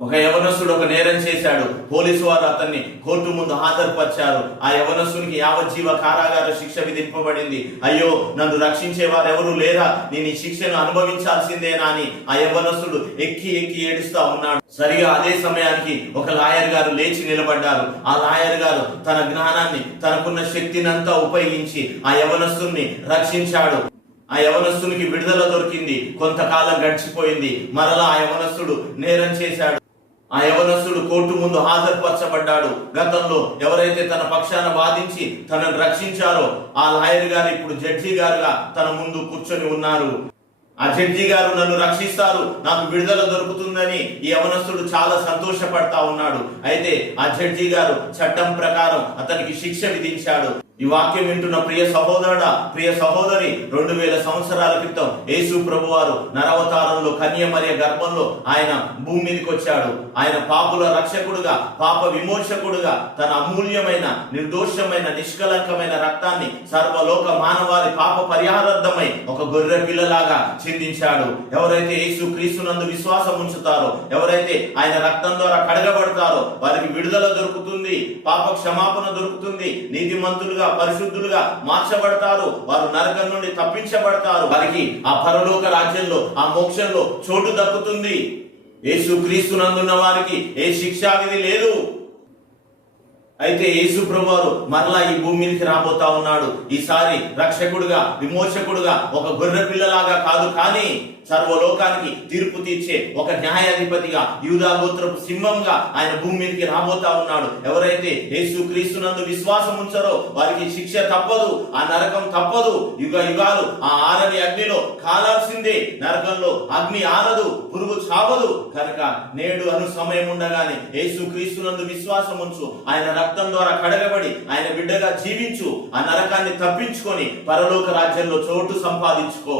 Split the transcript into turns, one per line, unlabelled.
ఒక యవనస్తుడు ఒక నేరం చేశాడు. పోలీసు వారు అతన్ని కోర్టు ముందు హాజరుపరిచారు. ఆ యవనస్తునికి యావజ్జీవ కారాగార శిక్ష విధింపబడింది. అయ్యో నన్ను రక్షించే వారు ఎవరు లేరా? నేను ఈ శిక్షను అనుభవించాల్సిందేనా అని ఆ యవనస్తుడు ఎక్కి ఎక్కి ఏడుస్తా ఉన్నాడు. సరిగా అదే సమయానికి ఒక లాయర్ గారు లేచి నిలబడ్డారు. ఆ లాయర్ గారు తన జ్ఞానాన్ని తనకున్న శక్తినంతా ఉపయోగించి ఆ యవనస్తుని రక్షించాడు. ఆ యవనస్తునికి విడుదల దొరికింది. కొంతకాలం గడిచిపోయింది. మరలా ఆ యవనస్తుడు నేరం చేశాడు. ఆ యవనస్తుడు కోర్టు ముందు హాజరుపరచబడ్డాడు. గతంలో ఎవరైతే తన పక్షాన వాదించి తనను రక్షించారో ఆ లాయర్ గారు ఇప్పుడు జడ్జి గారుగా తన ముందు కూర్చొని ఉన్నారు. ఆ జడ్జి గారు నన్ను రక్షిస్తారు నాకు విడుదల దొరుకుతుందని ఈ యవనస్తుడు చాలా సంతోషపడతా ఉన్నాడు. అయితే ఆ జడ్జి గారు చట్టం ప్రకారం అతనికి శిక్ష విధించాడు. ఈ వాక్యం వింటున్న ప్రియ సహోదరుడ ప్రియ సహోదరి రెండు వేల సంవత్సరాల క్రితం యేసు ప్రభువారు నరవతారంలో కన్యమర్య గర్భంలో ఆయన భూమి మీదకి వచ్చాడు. ఆయన పాపుల రక్షకుడుగా పాప విమోచకుడుగా తన అమూల్యమైన నిర్దోషమైన నిష్కలంకమైన రక్తాన్ని సర్వలోక మానవాళి పాప పరిహారార్థమై ఒక గొర్రె పిల్లలాగా చిందించాడు. ఎవరైతే యేసు క్రీస్తునందు విశ్వాసం ఉంచుతారో ఎవరైతే ఆయన రక్తం ద్వారా కడగబడతారో వారికి విడుదల దొరుకుతుంది పాప క్షమాపణ దొరుకుతుంది నీతిమంతులుగా పరిశుద్ధులుగా మార్చబడతారు. వారు నరకం నుండి తప్పించబడతారు. వారికి ఆ పరలోక రాజ్యంలో ఆ మోక్షంలో చోటు దక్కుతుంది. యేసు క్రీస్తునందున్న వారికి ఏ శిక్షా విధి లేదు. అయితే యేసు ప్రభువారు మరలా ఈ భూమి మీదకి రాబోతా ఉన్నాడు. ఈసారి రక్షకుడుగా విమోచకుడుగా ఒక గొర్రె పిల్లలాగా కాదు కానీ సర్వలోకానికి తీర్పు తీర్చే ఒక న్యాయాధిపతిగా యూదాగోత్రపు సింహంగా ఆయన భూమి మీదకి రాబోతా ఉన్నాడు. ఎవరైతే యేసు క్రీస్తునందు విశ్వాసం ఉంచారో వారికి శిక్ష తప్పదు ఆ నరకం తప్పదు. యుగ యుగాలు ఆ ఆరని అగ్నిలో కాలాల్సిందే. నరకంలో అగ్ని ఆరదు పురుగు చావదు. కనుక నేడు అను సమయం ఉండగానే యేసు క్రీస్తునందు విశ్వాసం ఉంచు. ఆయన రక్తం ద్వారా కడగబడి ఆయన బిడ్డగా జీవించు. ఆ నరకాన్ని తప్పించుకొని పరలోక రాజ్యంలో చోటు సంపాదించుకో.